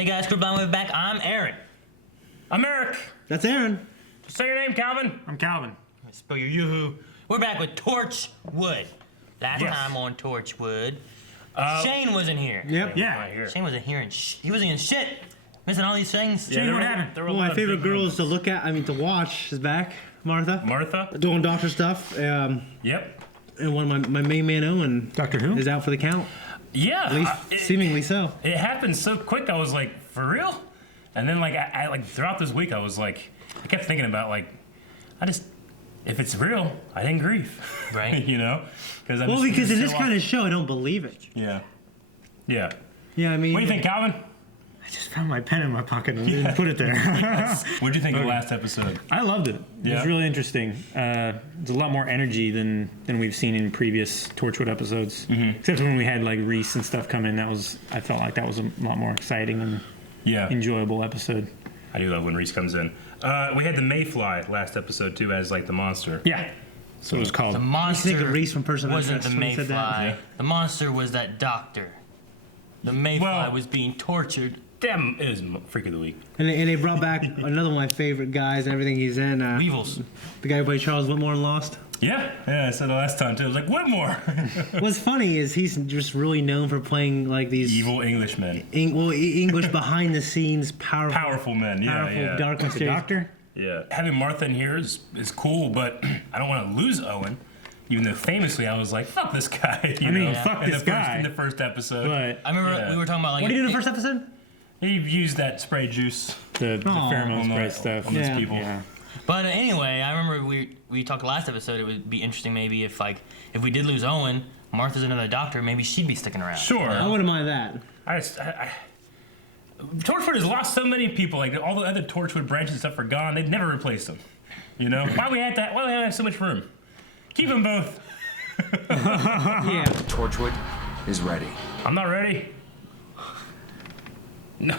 Hey guys, Crew Blind, we're back. I'm Aaron. I'm Eric. That's Aaron. Say your name, Calvin. I'm Calvin. Spell your yoo-hoo. We're back with Torchwood. Last Yes. time on Torchwood, Shane wasn't here. Yep. Yeah. Right here. Shane wasn't here, and he wasn't in shit. Missing all these things. Yeah, Shane, there what were- happened? there were a Well, lot my of favorite big girl is moments. to watch is back. Martha. Martha. Doing doctor stuff. Yep. And one of my main man Owen Doctor Who? is out for the count. Yeah. At least seemingly so. It happened so quick. I was like, for real? And then like I like throughout this week, I was like, I kept thinking about like, if it's real, I didn't grieve. Right. You know? Because Because in this kind of show, I don't believe it. Yeah. Yeah. Yeah, I mean. What do you think, Calvin? I just found my pen in my pocket and didn't put it there. What do you think of the last episode? I loved it. It Yeah. was really interesting. There's a lot more energy than we've seen in previous Torchwood episodes. Mm-hmm. Except when we had like Reese and stuff come in. I felt like that was a lot more exciting and Yeah. enjoyable episode. I do love when Reese comes in. We had the Mayfly last episode too, as like the monster. Yeah. So it was called. The think monster of Reese from Person of wasn't Interest the when he said that. Mayfly. Yeah. The monster was that doctor. The Mayfly Well- was being tortured. Damn, it was Freak of the Week. And they brought back another one of my favorite guys and everything he's in. Weevils. The guy who played Charles Whitmore in Lost. Yeah, I said the last time too. I was like, Whitmore. What's funny is he's just really known for playing like these Evil Englishmen. English behind the scenes Powerful men, yeah, powerful yeah. dark The mysterious. doctor? Yeah. Having Martha in here is cool, but I don't want to lose Owen. Even though famously I was like, fuck this guy. You know, fuck in this guy. In the first episode. But I remember Yeah. we were talking about like. What did he do in the first episode? He used that spray juice the pheromone on spray the- stuff. on these Yeah. people. Yeah. But anyway, I remember we talked last episode. It would be interesting maybe if we did lose Owen, Martha's another doctor. Maybe she'd be sticking around. Sure. I wouldn't mind that. Torchwood has lost so many people. Like all the other Torchwood branches and stuff are gone. They've never replaced them. You know why we had that? Why do we have so much room? Keep them both. Yeah. Torchwood is ready. I'm not ready. No.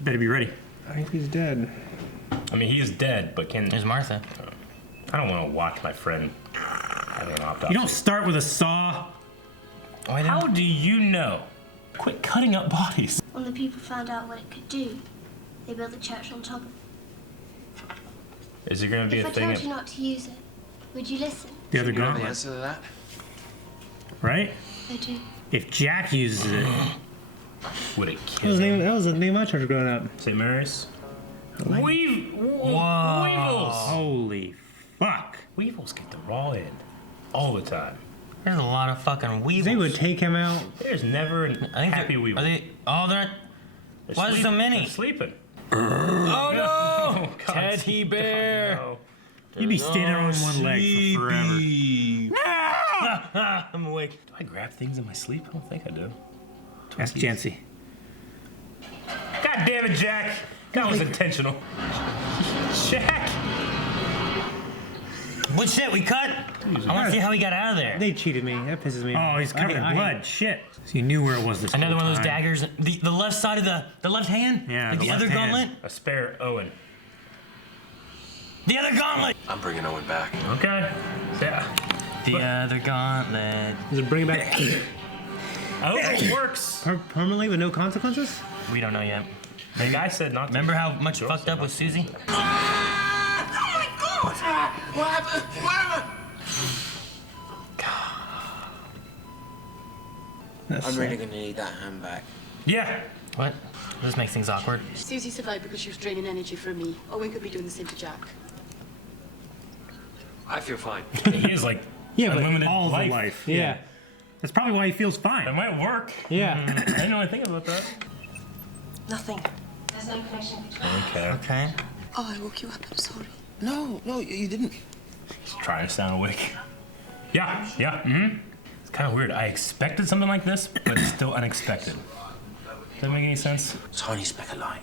Better be ready. I think he's dead. I mean, he is dead, but can There's Martha. I don't want to watch my friend having an autopsy. You don't start with a saw. Oh, I How didn't. do you know? Quit cutting up bodies. When the people found out what it could do, they built the church on top of it. Is there going to be If a I thing? told you not to use it, would you listen? The other You know guy. the answer to that? Right? I do. If Jack uses it. Would it That kill was, him? that was the name of my church growing up. St. Mary's? Weevils! Holy fuck. Weevils get the raw end all the time. There's a lot of fucking Weevils. They would take him out. There's never an I think happy they're- Weevil. Are they? Oh, they're not. They're Why is there so many? They're sleeping. Oh no! God. Teddy bear. No. You'd be standing on one leg for forever. I'm awake. Do I grab things in my sleep? I don't think I do. Ask Jancy. God damn it, Jack! That was intentional. Jack! What shit? We cut. I want to see how he got out of there. They cheated me. That pisses me off. Oh, he's covered in I- blood. Shit. So you knew where it was this Another whole one of those time. daggers. The left side of the left hand. Yeah, Like the the other left hand. gauntlet. A spare Owen. The other gauntlet. I'm bringing Owen back. Okay. Yeah. The other gauntlet. Does it bring it back Oh, it works. permanently with no consequences? We don't know yet. The guy said not to. Remember how much fucked up with Susie? What happened? What happened? I'm really gonna need that hand back. Yeah. What? This makes things awkward. Susie survived because she was draining energy from me. Owen could be doing the same to Jack. I feel fine. He is like Yeah, but unlimited All life. the life. Yeah. That's probably why he feels That fine. might work. Yeah. I didn't know anything about that. Nothing. There's no connection between Okay. Okay. Oh, I woke you up. I'm sorry. No, you didn't. Just trying to sound awake. Yeah. Yeah. Mm-hmm. It's kind of weird. I expected something like this, but it's still unexpected. Doesn't make any sense. Tiny speck of light.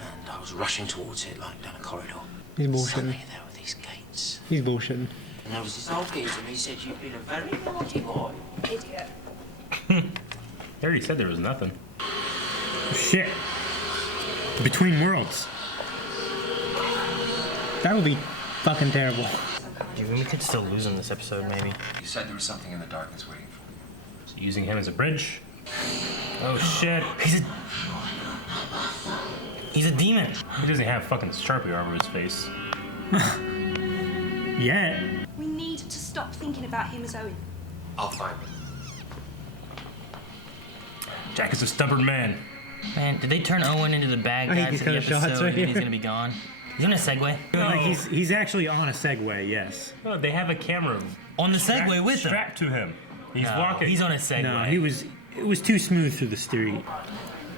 And I was rushing towards it like down a corridor. He's bullshitting. Suddenly there were these gates. He's bullshitting. And there was this old geezer and he said, "You've been a very naughty boy." Idiot. They already said there was nothing. Shit. Between worlds. That would be fucking terrible. Dude, we could still lose him this episode, maybe. You said there was something in the darkness waiting for me. So using him as a bridge. Oh shit. He's a demon. He doesn't have fucking Sharpie armor in his face. Yeah. We need to stop thinking about him as Owen. I'll find him. Jack is a stubborn man. Man, did they turn Owen into the bad I think guy he's for the got shots episode right and he's here. gonna be gone? He's on a Segway. Like he's actually on a Segway, yes. No, they have a camera On the Segway with him. strapped to him. He's No, walking. He's on a Segway. No, it was too smooth through the street.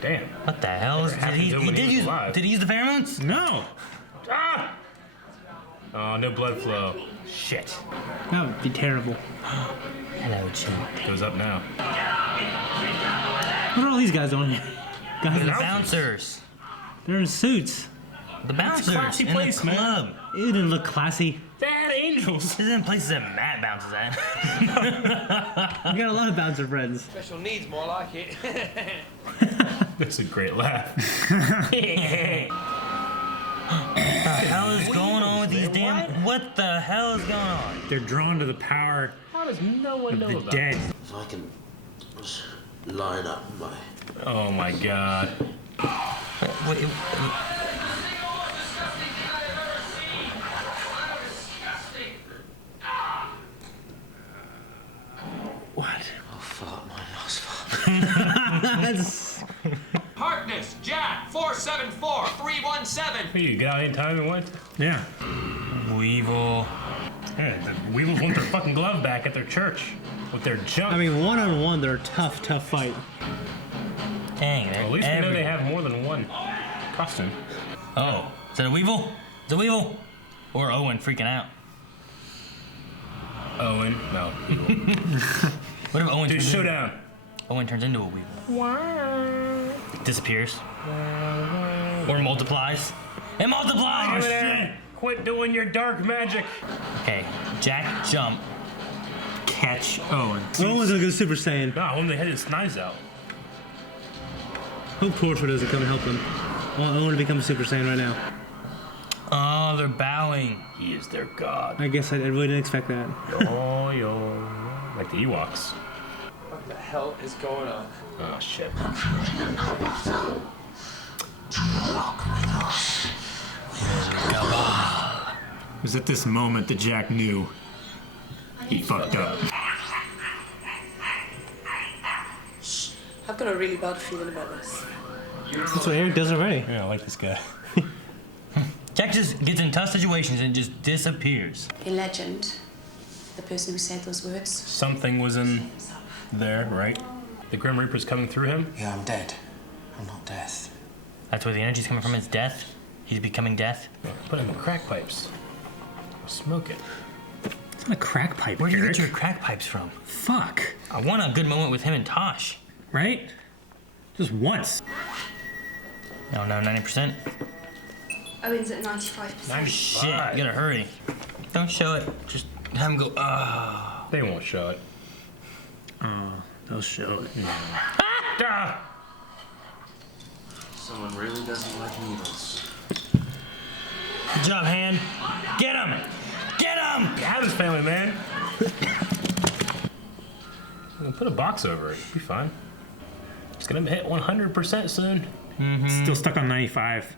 Damn. What the hell? happened to him when he was alive. Did he use the pheromones? No. Ah! Oh, no blood flow. Shit. That would be terrible. Hello, Jim. Goes up now. What are all these guys on here? The Guys, bouncers. they're in suits. The bouncers classy in place, the man. club. It didn't look classy. They had angels. This isn't places that Matt bounces at. You got a lot of bouncer friends. Special needs, more like it. That's a great laugh. What the hell is going on with these damn? What the hell is going on? They're drawn to the power How does no one know of the about dead. If I can just line up my... Oh my god. Wait, What? Oh, fuck, my ass. That's Harkness, Jack, 474-317. Hey, you got out in time and went? Yeah. Weevil. Yeah, the Weevils want their fucking glove back at their church with their junk. I mean, one-on-one, they're a tough fight. Dang, well, at least we know they have more than one costume. Oh, is that a Weevil? Is it a Weevil? Or Owen freaking out? Owen, no. What if Owen Dude, turns showdown. Owen turns into a Weevil? Disappears. Or multiplies. It multiplies! Oh, shit. Quit doing your dark magic. Okay, Jack jump. Catch Owen. Owen's gonna go Super Saiyan. No, when they had his knives out. Hope Torchwood doesn't come and help them. I want Owen to become Super Saiyan right now. Oh, they're bowing. He is their god. I guess I really didn't expect that. Yo, yo. Like the Ewoks. What the hell is going on? Oh, shit. It was at this moment that Jack knew he fucked up. I've got a really bad feeling about this. That's what Eric does already. Yeah, I like this guy. Jack just gets in tough situations and just disappears. In legend, the person who said those words. Something was in there, right? The Grim Reaper's coming through him. Yeah, I'm dead. I'm not death. That's where the energy's coming from, is death. He's becoming death. Put him in crack pipes. Smoke it. It's not a crack pipe, Where do you Eric. get your crack pipes from? Fuck. I want a good moment with him and Tosh. Right? Just once. No, 90%. Owen's at 95%. Shit, you gotta hurry. Don't show it. Just have him go, ah. They won't show it. They'll show it. Ah! Someone really doesn't like needles. Good job, hand. Get him! Get him! Adam's family, man. We'll put a box over it. Be fine. It's gonna hit 100% soon. Still stuck on 95.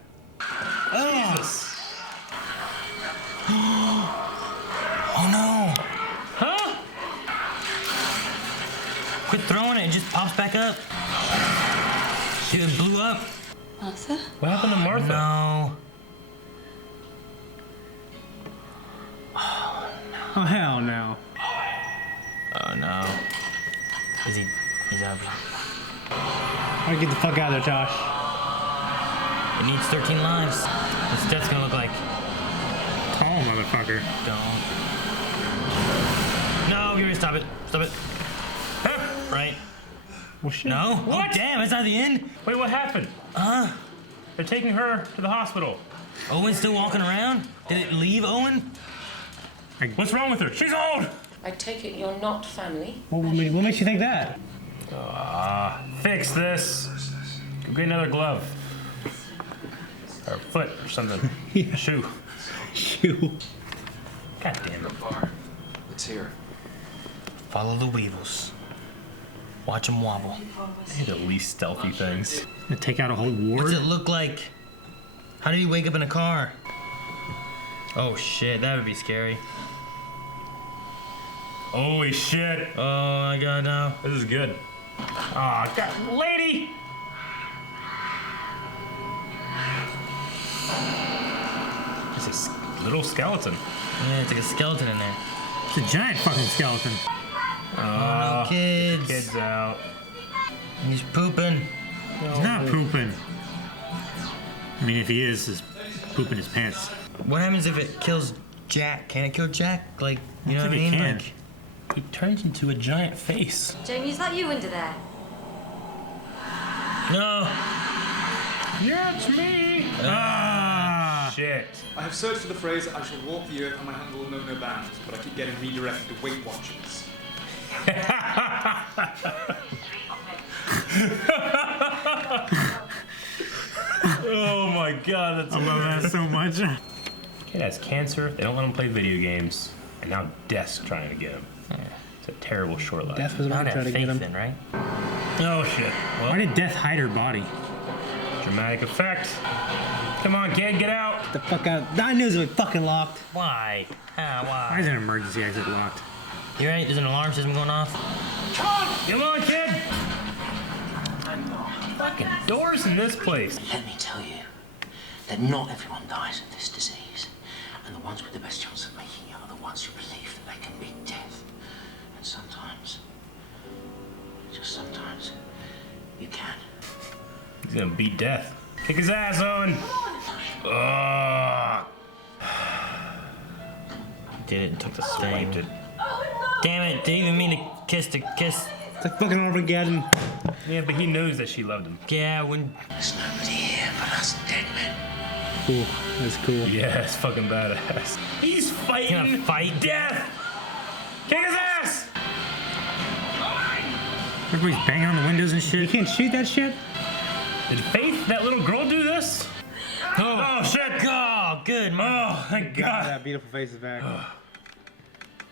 Jesus. Oh no! Huh? Quit throwing it, it just pops back up. Dude, it blew up. Martha? What happened to Martha? No. Oh, hell no. Oh no. He's out. Alright, get the fuck out of there, Tosh. It needs 13 lives. What's death's gonna look like? Tall motherfucker. Don't. No, give me stop it. Stop it. Right. Well, shit. No? What? Oh, damn, it's not the end. Wait, what happened? They're taking her to the hospital. Owen's still walking around? Did it leave Owen? What's wrong with her? She's old! I take it you're not family. What makes you think that? Fix this. Go get another glove. Or foot or something. Yeah. Shoe. You. God damn it. Bar. Let's hear it. Follow the Weevils. Watch him wobble. They're the least stealthy things. Gonna take out a whole ward. What's it look like? How did he wake up in a car? Oh shit, that would be scary. Holy shit. Oh my god, no. This is good. Oh, God. Lady! It's a little skeleton. Yeah, it's like a skeleton in there. It's a giant fucking skeleton. Oh, no kids. Kid's out. He's pooping. He's not pooping. I mean, if he is, he's pooping his pants. What happens if it kills Jack? Can it kill Jack? Like, you know what I think mean? it can. Like, He turns into a giant face. Jamie, is that you under there? no. Yeah, it's me. Ah, shit. I have searched for the phrase, I shall walk the earth and my hand will know no bounds, but I keep getting redirected to Weight Watchers. Oh my god, that's I love that so much. Kid has cancer, they don't let him play video games, and now Death's trying to get him. It's a terrible short life. Death was Not right have trying to get faith him. then, right? Oh shit. Why Well, did Death hide her body? dramatic effect. Come on, kid, get out. Get the fuck out. I knew it was fucking locked. Why? Why Why? is an emergency exit locked? You right? There's an alarm system going off. Come on, kid. Fucking doors in this place. Let me tell you that not everyone dies of this disease, and the ones with the best chance of making it are the ones who believe that they can beat death. And sometimes, just sometimes, you can. He's gonna beat Death. Kick his ass, Owen. Ugh. Did it and took the stain. Damn it! Didn't even mean to kiss the kiss. It's like fucking Armageddon. Yeah, but he knows that she loved him. Yeah, when There's nobody here but us dead men. Cool. That's cool. Yeah, it's fucking badass. He's fighting gonna fight Death. Kick his ass. Everybody's banging on the windows and You shit. can't shoot that shit? Did Faith, that little girl, do this? Oh shit! oh, good man. Oh, thank God. That beautiful face is back.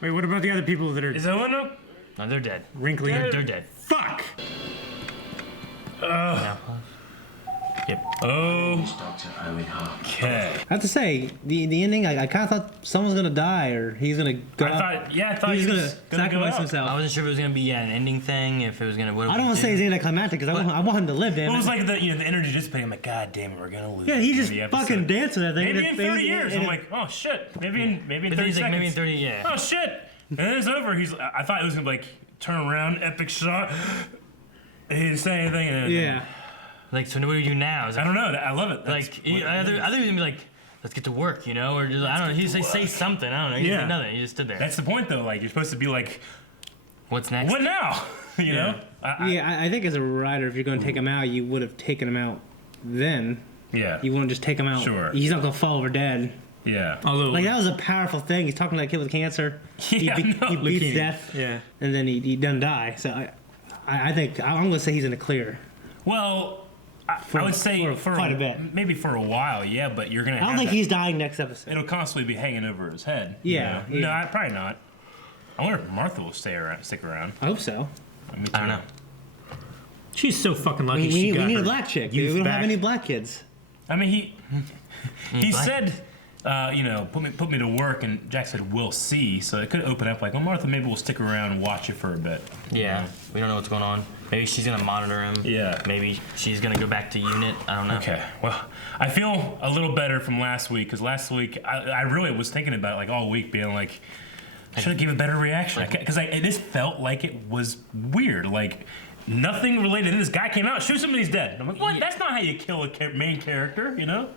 Wait, what about the other people that are Is Owen up? No, they're dead. wrinkly? They're dead. Fuck! No. Yep. Dr. Owen Hart. Okay. I have to say, the ending, I kind of thought someone's gonna die or he's gonna go out. I thought he he was was gonna gonna go sacrifice out. himself. I wasn't sure if it was gonna be an ending thing. If it was gonna. What I don't want to say it's anticlimactic because I want him to live. Damn It was it. like the energy dissipating. I'm like, God damn it, we're gonna lose. Yeah, he in just the episode. fucking danced with that thing. Maybe in and 30 it- years. and I'm it- like, oh shit. Maybe in But 30 then he's like, seconds. maybe in 30. Yeah. Oh shit. And then it's over. I thought it was gonna be like turn around, epic shot. And he didn't say anything. And then, yeah. Like, so what do we do now? Is I that, don't know. I love it. That's like, I think he's gonna be like, let's get to work, you know, or just, I don't know. He say something. I don't know. He Yeah. said nothing. He just stood there. That's the point, though. Like, you're supposed to be like, What's next? what now? You know? I think as a writer, if you're going to take him out, you would have taken him out then. Yeah. You wouldn't just take him out. Sure. He's not going to fall over dead. Yeah. Although, Like, that was a powerful thing. He's talking to that kid with cancer. Yeah, he no. beats Leukemia. death. yeah. And then he doesn't die. So I think, I'm going to say he's in the clear. Well, I would say for quite a bit. Maybe for a while, yeah, but you're going to I don't think he's dying next episode. It'll constantly be hanging over his head. you Yeah, know? yeah. No, probably not. I wonder if Martha will stick around. I hope so. Me I don't too. know. She's so fucking lucky We she got need a her black chick. Dude. youth We don't back. have any black kids. I mean, he black? said, put me to work, and Jack said, we'll see. So it could open up like, well, Martha, maybe we'll stick around and watch it for a bit. Yeah. We don't know what's going on. Maybe she's gonna monitor him. Yeah. Maybe she's gonna go back to unit. I don't know. Okay. Well, I feel a little better from last week, because last week I really was thinking about it like all week, being like, I should have given a better reaction. Because it just felt like it was weird. Like, nothing related to this guy came out, shoot somebody's dead. I'm like, what? Yeah. That's not how you kill a main character, you know?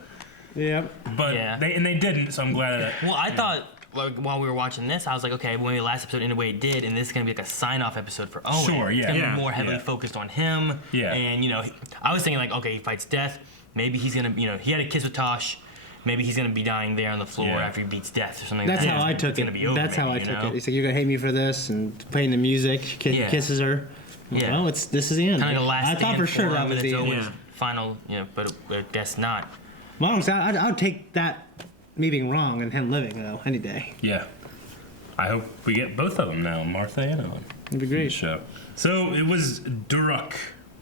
Yep. But Yeah. they didn't, so I'm glad that. Well, I thought like, while we were watching this, I was like, okay, when the last episode ended the way it did, and this is gonna be like a sign-off episode for Owen. Sure, yeah. It's gonna Yeah, be more heavily yeah. focused on him. Yeah. And I was thinking like, okay, he fights death. Maybe he's gonna, he had a kiss with Tosh. Maybe he's gonna be dying there on the floor Yeah. after he beats death or something. That's like that. how I It's took gonna it. be over, That's how I maybe, took it. He's like, you're going to hate me for this, and playing the music, Yeah. kisses her. Yeah. Well, this is the end. Kind of like a last I thought stand for sure him, that and was it's the end. Owen's final, but I guess not. Well, honestly, I would take that, me being wrong, and him living, though, any day. Yeah. I hope we get both of them now, Martha and Owen. It'd be great. Show. So it was Duruk,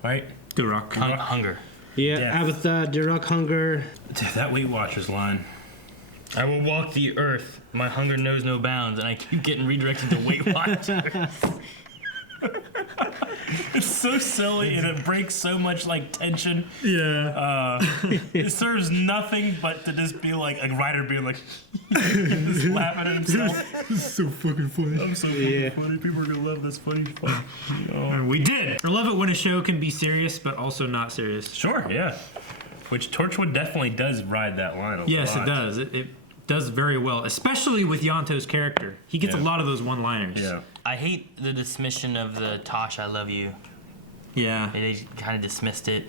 right? Duruk. Hunger. Yeah, Yeah. I was Duruk Hunger. Dude, that Weight Watchers line. I will walk the earth. My hunger knows no bounds, and I keep getting redirected to Weight Watchers. It's so silly and it breaks so much like tension. Yeah. It serves nothing but to just be like a writer being like just laughing at himself. This is so fucking funny. I'm so fucking funny. People are gonna love this funny fun. And we did. I love it when a show can be serious, but also not serious. Sure, yeah. Which Torchwood definitely does ride that line a lot. Yes, it does. It does very well, especially with Yanto's character. He gets a lot of those one-liners. Yeah. I hate the dismission of the Tosh, I love you. Yeah. They kind of dismissed it.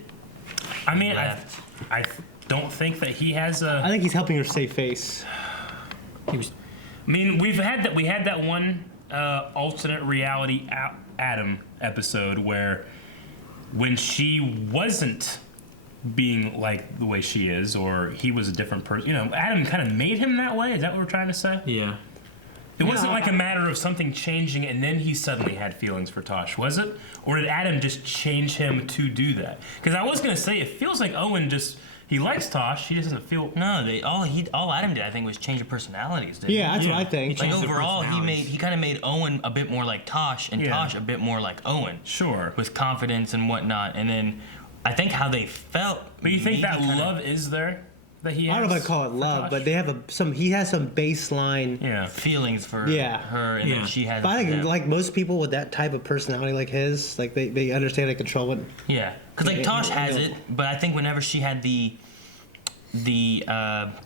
I mean, Left. I don't think that he has a. I think he's helping her save face. I mean, we had that one alternate reality Adam episode where when she wasn't being like the way she is, or he was a different person. You know, Adam kind of made him that way. Is that what we're trying to say? Yeah. It wasn't like a matter of something changing and then he suddenly had feelings for Tosh, was it? Or did Adam just change him to do that? Because I was gonna say it feels like Owen just he likes Tosh. He just doesn't feel. No, all Adam did, I think, was change of personalities. Didn't Yeah, that's what I think. Like changed the overall, personalities. he kind of made Owen a bit more like Tosh, and Tosh a bit more like Owen, Sure. with confidence and whatnot. And then I think how they felt. But you think that maybe love is there that he has? I don't know if I call it love, Tosh? but they have he has some baseline. Yeah. feelings for Yeah. her, and Yeah. then she has. But I think him. like most people with that type of personality like his, like they understand how to control it. Yeah, because like Yeah, Tosh yeah, has yeah. it, but I think whenever she had the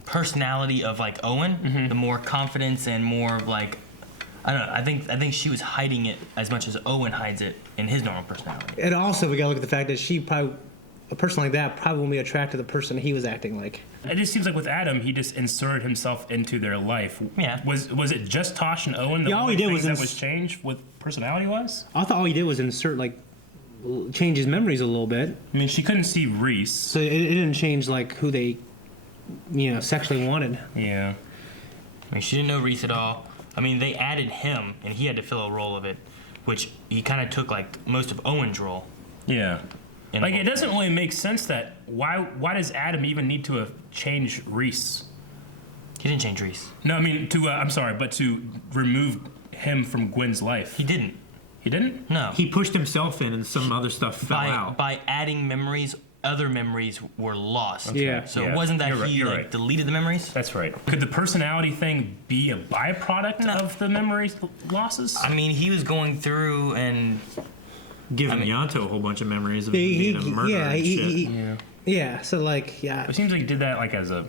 personality of like Owen, the more confidence and more like I don't know. I think she was hiding it as much as Owen hides it in his normal personality. And also we gotta look at the fact that a person like that probably won't be attracted to the person he was acting like. It just seems like with Adam, he just inserted himself into their life. Yeah. Was it just Tosh and Owen? Yeah, all he did was that was changed with personality wise. I thought all he did was change his memories a little bit. I mean, she couldn't see Reese. So it didn't change like who they, sexually wanted. Yeah. I mean, she didn't know Reese at all. I mean, they added him, and he had to fill a role of it, which he kind of took like most of Owen's role. Yeah. in Like the it doesn't really make sense that why does Adam even need to change Reese? He didn't change Reese. No, I mean I'm sorry, but to remove him from Gwen's life. He didn't. He didn't? No. He pushed himself in and some other stuff fell out. By adding memories, other memories were lost. Yeah. So Yeah. it wasn't that You're right, he you're like right. deleted the memories. That's right. Could the personality thing be a byproduct of the memory losses? I mean, he was going through and Giving Yanto a whole bunch of memories of being a murderer and shit. Yeah. So like It seems like he did that like as a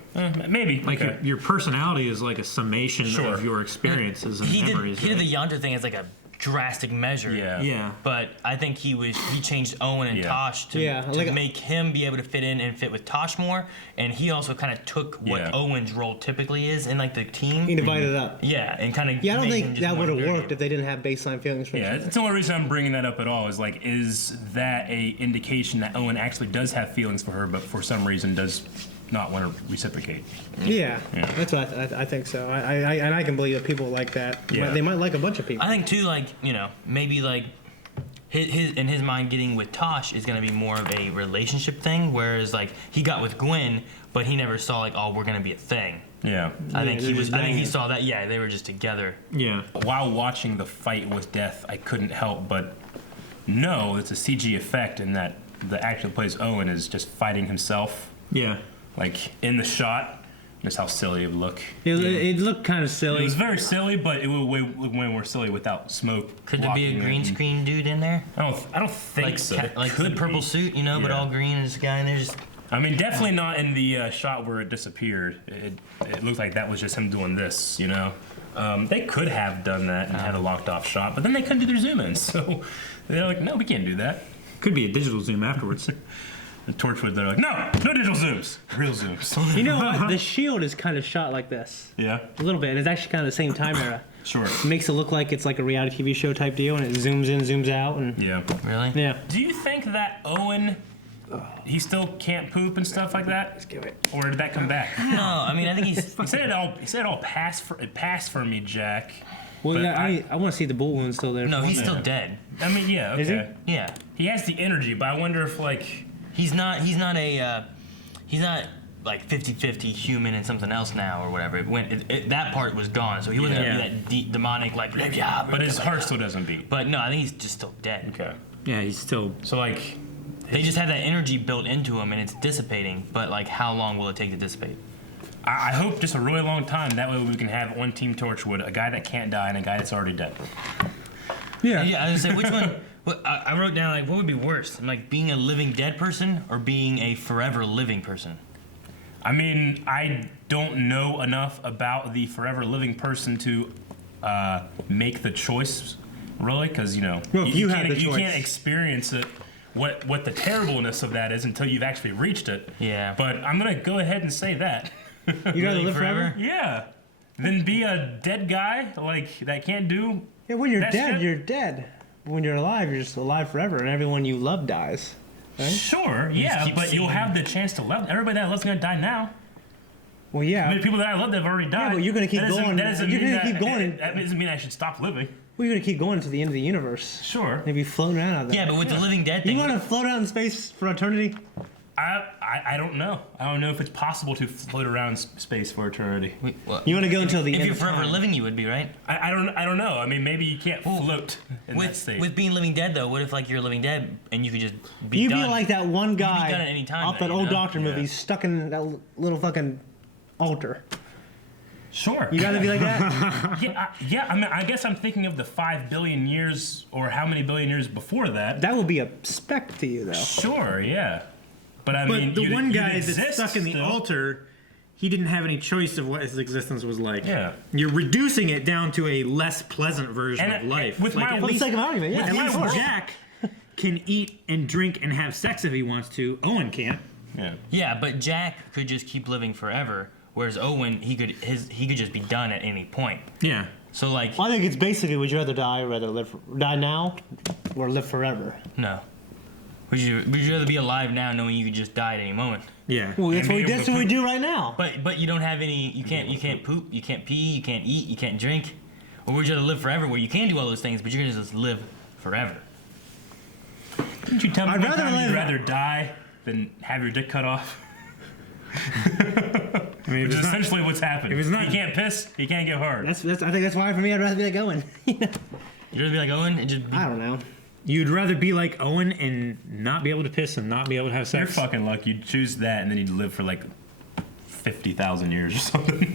maybe Like okay. your personality is like a summation Sure. of your experiences and he did memories. he did the Yanto thing as like a drastic measure. Yeah. Yeah. But I think he changed Owen and Yeah. Tosh to like make him be able to fit in and fit with Tosh more, and he also kind of took what Yeah. Owen's role typically is in like the team. he divided it up. Yeah, and kind of. Yeah, I don't think that would have worked if they didn't have baseline feelings for each Yeah, other. it's the only reason I'm bringing that up at all is that a indication that Owen actually does have feelings for her, but for some reason does not want to reciprocate. Yeah, Yeah. that's what I think so. I can believe that people like that. Yeah. They might like a bunch of people. I think too, like maybe like his in his mind getting with Tosh is gonna be more of a relationship thing, whereas like he got with Gwen, but he never saw like we're gonna be a thing. Yeah. I think they're just banging. saw that. Yeah, they were just together. Yeah. While watching the fight with Death, I couldn't help but know it's a CG effect and that the actor who plays Owen is just fighting himself. Yeah. Like in the shot, just how silly it would look. It looked kind of It silly. was very silly, but it would way more silly without smoke. Could there be a blocking it green and- screen dude in there? I don't think Like so. It like the could purple be. suit, but Yeah. all green, and this guy in there just. I mean, definitely not in the shot where it disappeared. It looked like that was just him doing this, They could have done that and had a locked off shot, but then they couldn't do their zoom in, so they're like, no, we can't do that. Could be a digital zoom afterwards. And Torchwood, they're like, no digital zooms, real zooms. You know what? The Shield is kind of shot like this. Yeah, A little bit. And it's actually kind of the same time era. sure. It makes it look like it's like a reality TV show type deal, and it zooms in, zooms out, and Yeah. Really? yeah. Do you think that Owen, he still can't poop and stuff like that, or did that come back? No, I mean I think he's. He said it all passed for me, Jack. Well, But yeah, I want to see the bullet wound still there. No, for he's him. still dead. I mean, yeah, okay. Is he? Yeah, He has the energy, but I wonder if like he's not like 50-50 human and something else now or whatever. That part was gone, so he wasn't gonna be that demonic like. but his heart still doesn't beat. But no, I think he's just still dead. Okay. Yeah, he's still. So like, They just have that energy built into him and it's dissipating. But like, how long will it take to dissipate? I hope just a really long time. That way we can have on Team Torchwood a guy that can't die and a guy that's already dead. Yeah. Yeah, I was gonna say which one. I wrote down like what would be worse, like being a living dead person or being a forever living person. I mean, I don't know enough about the forever living person to make the choice, really, because Well, if you had the you choice. can't experience it. What the terribleness of that is until you've actually reached it. Yeah. But I'm gonna go ahead and say that. You gotta live forever? Yeah. Then be a dead guy like that can't do. Yeah, when you're That's dead, true. you're dead. When you're alive, you're just alive forever, and everyone you love dies. Right? Sure, yeah, keep but you'll seeing- have the chance to love. Everybody that I love's gonna die now. Well, I yeah. mean, the people that I love that have already died. but you're gonna keep That doesn't- going. That doesn't You're mean gonna that, keep going. That doesn't mean I should stop living. Well, you're gonna keep going to the end of the universe. Sure. Maybe floating around out there. Yeah, but with the living dead thing. You want to float out in space for eternity? I don't know. I don't know if it's possible to float around space for eternity. You want to go until the If end you're of forever time. living, you would be, right? I don't know. I mean, maybe you can't float in that state. With being living dead, though, what if like you're living dead and you could just be You'd done? be like that one guy done at any time off then, that you old know? Doctor movie, Yeah. stuck in that little fucking altar. Sure. You gotta be like that. Yeah. I mean, I guess I'm thinking of the 5 billion years or how many billion years before that. That would be a speck to you, though. Sure. Yeah. But I But mean, the you'd- one you'd guy that's exist stuck in the still. altar, he didn't have any choice of what his existence was like. Yeah. You're reducing it down to a less pleasant version And of life. with my- at For the least, sake of argument, yeah. at my least world- Jack can eat and drink and have sex if he wants to. Owen can't. Yeah. Yeah, but Jack could just keep living forever, whereas Owen he could just be done at any point. Yeah. So like Well, I think it's basically, would you rather die or die now or live forever? no. Would you rather be alive now knowing you could just die at any moment? Yeah. Well, that's And what, be that's able what to we do right now. But you don't have any. You can't poop. You can't pee. You can't eat. You can't drink. Or would you rather live forever where you can do all those things, but you're gonna just live forever? Didn't you tell me I'd one rather time live- you'd rather die than have your dick cut off? I mean, Which is essentially what's happened. if it's not- he can't piss, he can't get hard. I think that's why for me I'd rather be like Owen. You'd rather be like Owen and just be, I don't know. you'd rather be like Owen and not be able to piss and not be able to have You're sex. fucking lucky. You'd choose that and then you'd live for like 50,000 years or something.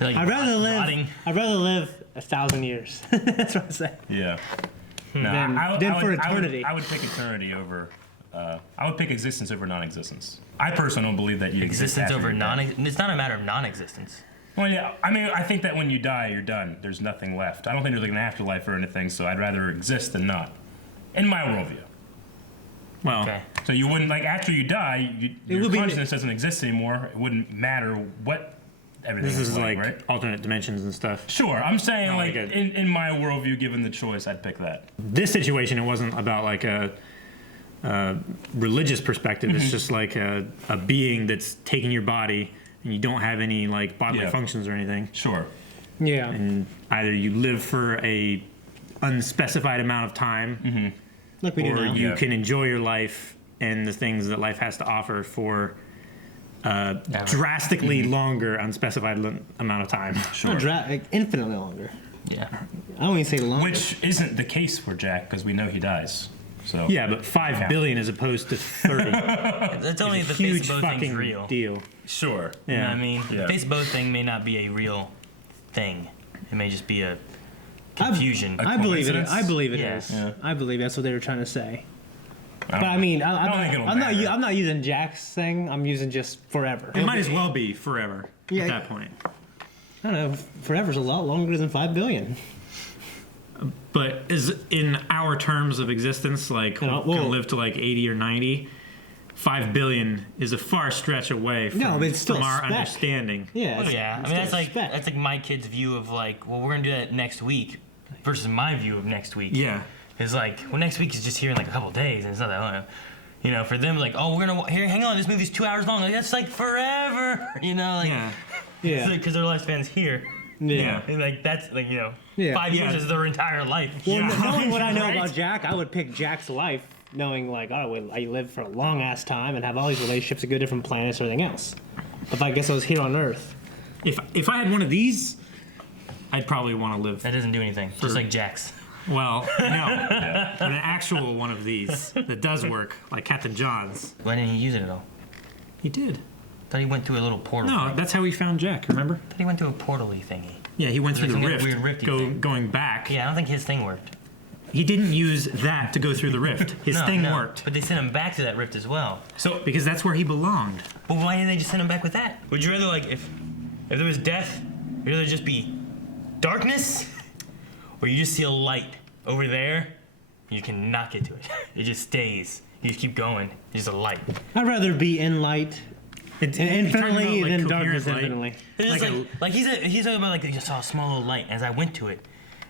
like I'd rather rotting. live 1,000 years. That's what I'm saying. Yeah. No, Then for eternity. I would pick eternity over. I would pick existence over non-existence. I personally don't believe that you exist Existence after over you're dead. It's not a matter of non-existence. Well, yeah. I mean, I think that when you die, you're done. There's nothing left. I don't think there's like an afterlife or anything. So I'd rather exist than not, in my worldview. Well, Okay. So you wouldn't like after you die, your would be- consciousness doesn't exist anymore. It wouldn't matter what everything this was is like right? alternate dimensions and stuff. Sure, I'm saying Not like like a- in my worldview, given the choice, I'd pick that. This situation, it wasn't about like a religious perspective. Mm-hmm. It's just like a being that's taking your body and you don't have any like bodily Yeah. functions or anything. Sure. Yeah. And either you live for a unspecified amount of time Like we do or now. you Yeah. can enjoy your life and the things that life has to offer for drastically longer unspecified amount of time. Sure. Like infinitely longer. Yeah. I don't even say longer. Which isn't the case for Jack because we know he dies. So Yeah, but 5 billion as opposed to 30. That's only if the face Huge of both things fucking real. deal. sure. You know Yeah. what I mean? Yeah. The face of both thing may not be a real thing. It may just be a confusion. I believe it. coincidence? I believe it Yeah. is. Yeah. I believe that's what they were trying to say. I But I mean, don't think it'll I'm matter. not using Jack's thing. I'm using just forever. It might as well be forever Yeah. at that point. I don't know. Forever's a lot longer than 5 billion. But is in our terms of existence, like You know, we're gonna well- live to like 80 or 90, 5 billion is a far stretch away from, No, but it's still from our spec. understanding. Yeah. Oh yeah, I mean that's like my kid's view of like, well, we're gonna do that next week, versus my view of next week. Yeah. It's like, well, next week is just here in like a couple days, and it's not that long. You know, for them, like, oh, we're gonna here, hang on, this movie's 2 hours long. Like that's like forever. You know, like, Yeah. Yeah. because their lifespan's here. Yeah. And like that's like Yeah. 5 years Yeah. is their entire life. Well, Yeah. knowing what I know Right. about Jack, I would pick Jack's life, knowing like, oh, I lived for a long ass time and have all these relationships to go to different planets, everything else. If I guess I was here on Earth. If I had one of these, I'd probably want to live. That doesn't do anything. Just like Jack's. Well, no, an actual one of these that does work, like Captain John's. Why didn't he use it at all? He did. Thought he went through a little portal. No, thing. that's how he found Jack. Remember? Thought he went through a portal-y thingy. Yeah, he went through the Some rift, weird rifty thing. going back. Yeah, I don't think his thing worked. He didn't use that to go through the rift. His thing worked. But they sent him back to that rift as well. So because that's where he belonged. But why didn't they just send him back with that? Would you rather like if there was death, would you rather just be darkness, or you just see a light over there, and you cannot get to it. It just stays. You just keep going. It's just a light. I'd rather be in light infinitely like, than coherent darkness light? infinitely. It's just like he's talking about like I just saw a small little light. As I went to it,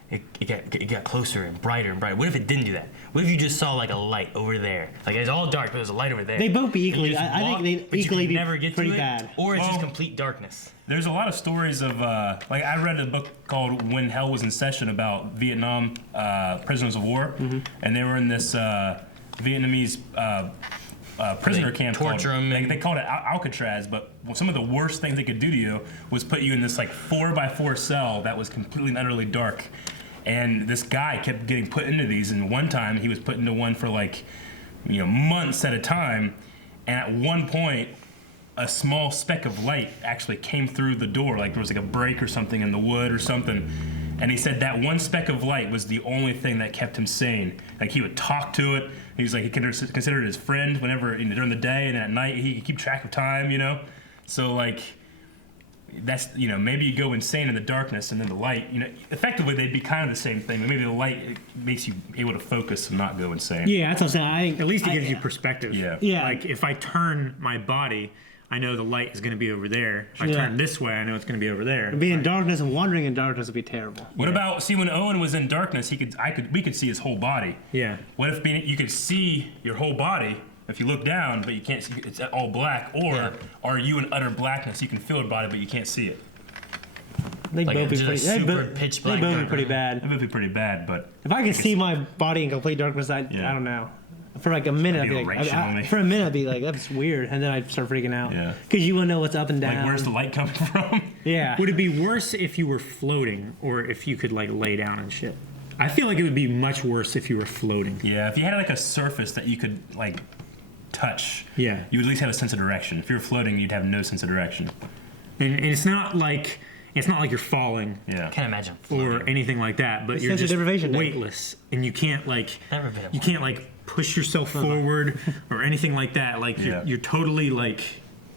it got closer and brighter and brighter. What if it didn't do that? What if you just saw like a light over there? Like it's all dark, but there's a light over there. They both be And you equally. just I walk, think but they you equally can be never get pretty to it, bad. or it's just Well- complete darkness. There's a lot of stories of like I read a book called When Hell Was in Session about Vietnam prisoners of war, and they were in this Vietnamese prisoner camp. torture called, 'em they called it Alcatraz, but some of the worst things they could do to you was put you in this like 4x4 cell that was completely and utterly dark. And this guy kept getting put into these, and one time he was put into one for like months at a time, and at one point a small speck of light actually came through the door, like there was like a break or something in the wood or something. And he said that one speck of light was the only thing that kept him sane. Like he would talk to it. He was like he considered it his friend whenever during the day, and at night he could keep track of time. So like that's maybe you go insane in the darkness, and then the light. Effectively they'd be kind of the same thing. But maybe the light makes you able to focus and not go insane. Yeah, that's what I'm saying. At least it gives you perspective. Yeah. Yeah. Like if I turn my body, I know the light is going to be over there. If I Yeah. turn this way, I know it's going to be over there. Being in darkness and wandering in darkness would be terrible. What about when Owen was in darkness? We could see his whole body. Yeah. What if you could see your whole body if you look down, but you can't see it's all black? Or are you in utter blackness? You can feel your body, but you can't see it. They Like both be just a pretty. super pitch black They both be dark pretty room. bad. That would be pretty bad, but If I could see my body in complete darkness, I don't know. For like a minute, I'd be That'd be like, irrational, mate. for a minute, I'd be like, that's weird, and then I'd start freaking out. Yeah. Because you wouldn't know what's up and down. like where's the light coming from? Yeah. Would it be worse if you were floating or if you could like lay down and shit? I feel like it would be much worse if you were floating. Yeah, if you had like a surface that you could like touch, Yeah. you would at least have a sense of direction. If you're floating, you'd have no sense of direction. And it's not like you're falling Yeah. Can't imagine. or anything like that, but It's you're sense of just deprivation, Dave. weightless and you can't like Never been you can't like push yourself forward or anything like that. Like Yeah. you're totally like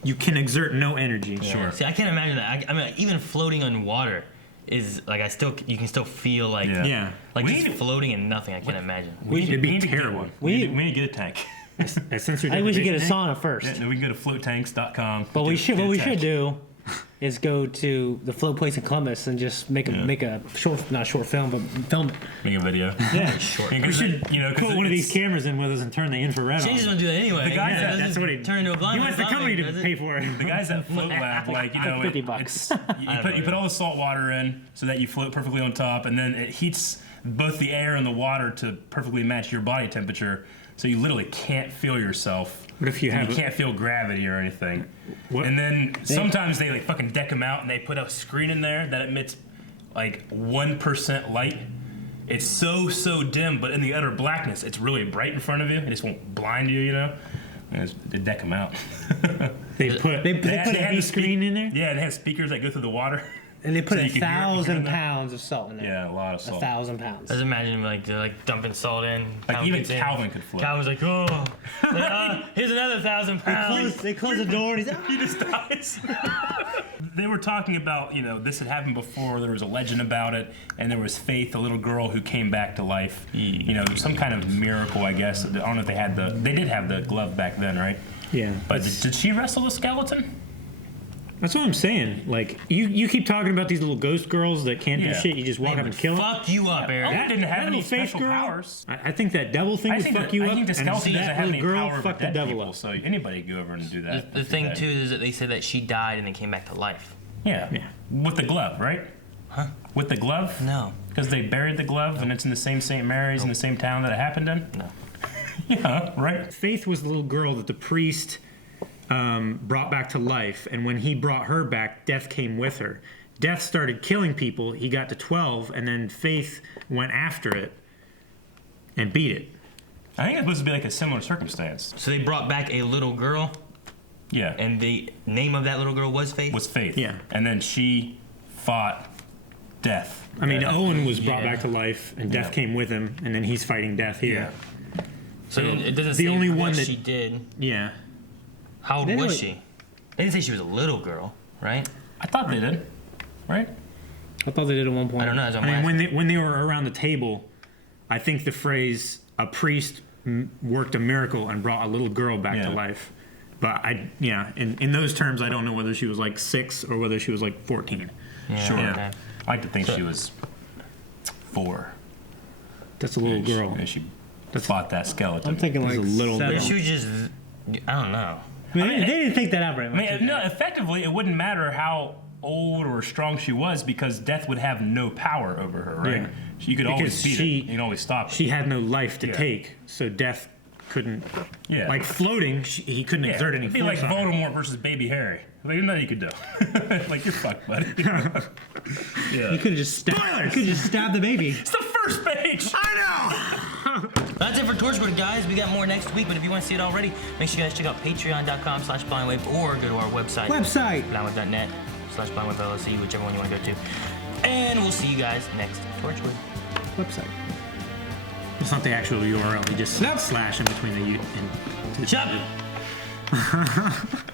you can exert no energy. Sure. See, I can't imagine that. I mean, even floating on water is like you can still feel like Yeah. like We just need to- floating in nothing. I can't imagine. It'd be need to get terrible. one. We We need to get a tank. A sensory I think we should get a deprivation. sauna first. Yeah, we can go to floattanks.com. But what we should tank. do is go to the float place in Columbus and just make a not short film, but film. Make a video. Yeah. Short. Yeah, 'cause We should it- you know, 'cause put one of these it's- cameras in with us and turn the infrared She on. just want to do that anyway. The guys Yeah, that- doesn't that's what he- turn into a blind. He wants the company to pay for it. The guys at Float Lab, like $50 bucks. you put all the salt water in so that you float perfectly on top, and then it heats both the air and the water to perfectly match your body temperature. So you literally can't feel yourself. What if you and have you can't feel gravity or anything. What- And then sometimes they like fucking deck them out and they put a screen in there that emits like 1% light. It's so dim, but in the utter blackness, it's really bright in front of you. It just won't blind you, And they deck them out. They put They They put have a the screen in there? Yeah, they have speakers that go through the water. and they put So you can hear it, you can 1,000 hear that. pounds of salt in there. Yeah, a lot of salt. 1,000 pounds. Just imagine like they're like dumping salt in. Like even gets in. Calvin could float. Calvin's like, oh, here's another 1,000 pounds. They close the door and he's He just dies. They were talking about, this had happened before. There was a legend about it, and there was Faith, a little girl who came back to life. Some kind of miracle, I guess. I don't know if they did have the glove back then, right? Yeah. But did she wrestle the skeleton? That's what I'm saying. Like you keep talking about these little ghost girls that can't do Yeah. shit. You just walk up and kill them. Fuck you up, Eric. That didn't have that any little face special girl, powers. I think that devil thing would fuck you I up. think the and skeleton doesn't that have little any girl power over fuck the dead devil people, up. so anybody could go over and do that. The thing too is that they said that she died and then came back to life. Yeah. Yeah. With the glove, right? Huh? With the glove? No. Because they buried the glove and it's in the same St. Mary's in the same town that it happened in? No. Yeah, right. Faith was the little girl that the priest brought back to life, and when he brought her back, Death came with her. Death started killing people. He got to 12, and then Faith went after it and beat it. I think it's supposed to be like a similar circumstance. So they brought back a little girl, Yeah. and the name of that little girl was Faith? Was Faith. Yeah. And then she fought Death. I mean, Yeah. Owen was brought Yeah. back to life, and Death Yeah. came with him, and then he's fighting Death here. So it doesn't the say only what one that- she did. Yeah. How old They was don't- she? They didn't say she was a little girl, right? I thought they did. Right? I thought they did at one point. I don't know. That's what I I'm mean, asking. when they were around the table, I think the phrase "a priest worked a miracle and brought a little girl back Yeah. to life," but in those terms, I don't know whether she was like 6 or whether she was like 14. Yeah, Sure. okay. I like to think So- she was 4. That's a little girl. And she fought that skeleton. I'm thinking like There's a little seven. Maybe she was just, I don't know. I mean, they didn't think that out very I much. mean, no, effectively, it wouldn't matter how old or strong she was because Death would have no power over her, right? Yeah. You could always Because beat it. You can always stop it. She had no life to Yeah. take, so Death couldn't. Yeah. Like floating, he couldn't Yeah, exert any it'd be force like on her. Voldemort versus Baby Harry. Like, nothing you could do. Like, you're fucked, buddy. Yeah. You could have just stabbed the baby. It's the first page! That's it for Torchwood, guys. We got more next week, but if you want to see it already, make sure you guys check out patreon.com/blindwave or go to our website. blindwave.net/blindwave-LLC, whichever one you want to go to. And we'll see you guys next Torchwood. Website. It's not the actual URL. You just Nope. slash in between the U and. Shut up!